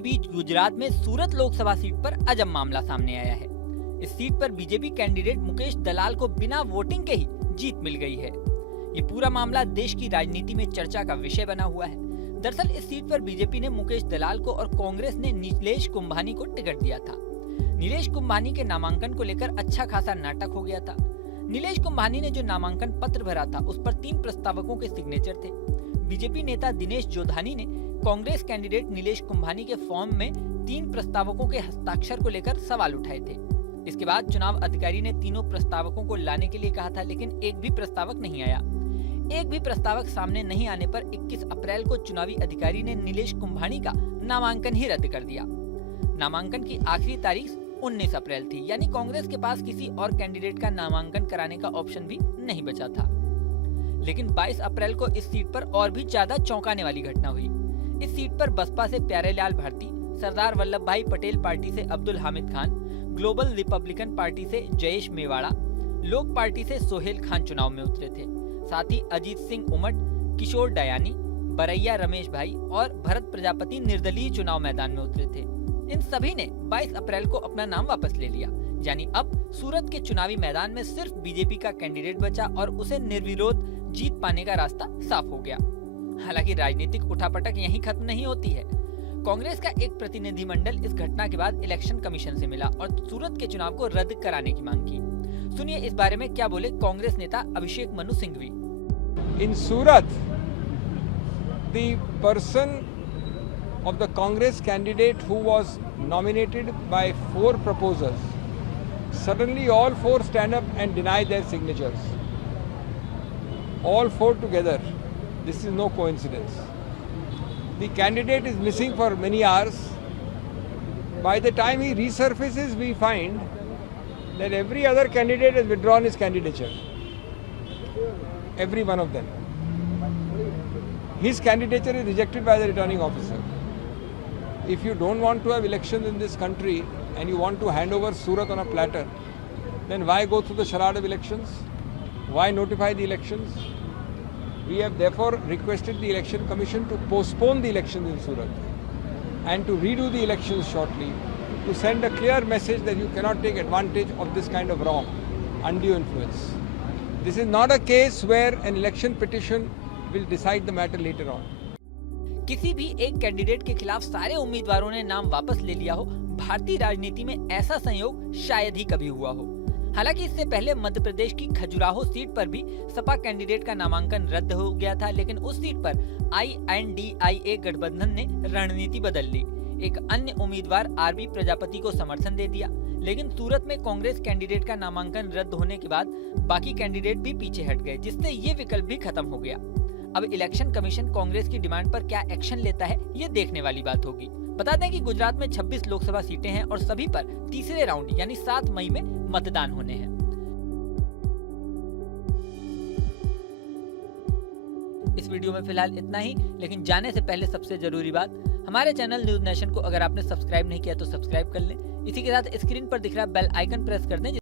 बीच गुजरात में सूरत लोकसभा सीट पर अजब मामला सामने आया है। इस सीट पर बीजेपी कैंडिडेट मुकेश दलाल को बिना वोटिंग के ही जीत मिल गई है। ये पूरा मामला देश की राजनीति में चर्चा का विषय बना हुआ है। दरअसल इस सीट पर बीजेपी ने मुकेश दलाल को और कांग्रेस ने नीलेश कुंभानी को टिकट दिया था। नीलेश कुंभानी के नामांकन को लेकर अच्छा खासा नाटक हो गया था। नीलेश कुंभानी ने जो नामांकन पत्र भरा था उस पर 3 प्रस्तावकों के सिग्नेचर थे। बीजेपी नेता दिनेश जोधानी ने कांग्रेस कैंडिडेट नीलेश कुंभानी के फॉर्म में 3 प्रस्तावकों के हस्ताक्षर को लेकर सवाल उठाए थे। इसके बाद चुनाव अधिकारी ने तीनों प्रस्तावकों को लाने के लिए कहा था, लेकिन एक भी प्रस्तावक नहीं आया। एक भी प्रस्तावक सामने नहीं आने पर 21 अप्रैल को चुनावी अधिकारी ने नीलेश कुंभानी का नामांकन ही रद्द कर दिया। नामांकन की आखिरी तारीख 19 अप्रैल थी, यानी कांग्रेस के पास किसी और कैंडिडेट का नामांकन कराने का ऑप्शन भी नहीं बचा था। लेकिन 22 अप्रैल को इस सीट पर और भी ज्यादा चौंकाने वाली घटना हुई। इस सीट पर बसपा से प्यारेलाल भारती, सरदार वल्लभ भाई पटेल पार्टी से Abdul Hamid Khan, global Republican party से जयेश मेवाड़ा, लोक पार्टी से सोहेल खान चुनाव में उतरे थे। साथ ही अजीत सिंह उमट, किशोर डयानी, बरैया रमेश भाई और भरत प्रजापति निर्दलीय चुनाव मैदान में उतरे थे। इन सभी ने 22 अप्रैल को अपना नाम वापस ले लिया, यानी अब सूरत के चुनावी मैदान में सिर्फ बीजेपी का कैंडिडेट बचा और उसे निर्विरोध जीत पाने का रास्ता साफ हो गया। हालांकि राजनीतिक उठापटक यहीं खत्म नहीं होती है। कांग्रेस का एक प्रतिनिधिमंडल इस घटना के बाद इलेक्शन कमीशन से मिला और सूरत के चुनाव को रद्द कराने की मांग की। सुनिए इस बारे में क्या बोले कांग्रेस नेता अभिषेक मनु सिंघवी। इन सूरत, the person of the Congress candidate who was nominated by 4 proposers, suddenly all 4 stand up and deny their signatures. All 4 together. This is no coincidence. The candidate is missing for many hours. By the time he resurfaces, we find that every other candidate has withdrawn his candidature. Every one of them. His candidature is rejected by the returning officer. If you don't want to have elections in this country and you want to hand over Surat on a platter, then why go through the charade of elections? Why notify the elections? We have therefore requested the Election Commission to postpone the elections in Surat and to redo the elections shortly, to send a clear message that you cannot take advantage of this kind of wrong, undue influence. This is not a case where an election petition will decide the matter later on. किसी भी एक candidate के खिलाफ सारे उम्मीदवारों ने नाम वापस ले लिया हो, भारतीय राजनीति में ऐसा संयोग शायद ही कभी हुआ हो। हालांकि इससे पहले मध्य प्रदेश की खजुराहो सीट पर भी सपा कैंडिडेट का नामांकन रद्द हो गया था, लेकिन उस सीट पर INDIA गठबंधन ने रणनीति बदल ली। एक अन्य उम्मीदवार आरबी प्रजापति को समर्थन दे दिया। लेकिन सूरत में कांग्रेस कैंडिडेट का नामांकन रद्द होने के बाद बाकी कैंडिडेट भी पीछे हट गए, जिससे ये विकल्प भी खत्म हो गया। अब इलेक्शन कमीशन कांग्रेस की डिमांड पर क्या एक्शन लेता है, ये देखने वाली बात होगी। बता दें कि गुजरात में 26 लोकसभा सीटें हैं और सभी पर तीसरे राउंड यानी 7 मई में मतदान होने हैं। इस वीडियो में फिलहाल इतना ही, लेकिन जाने से पहले सबसे जरूरी बात, हमारे चैनल न्यूज नेशन को अगर आपने सब्सक्राइब नहीं किया तो सब्सक्राइब कर लें। इसी के साथ स्क्रीन पर दिख रहा बेल आइकन प्रेस कर दें।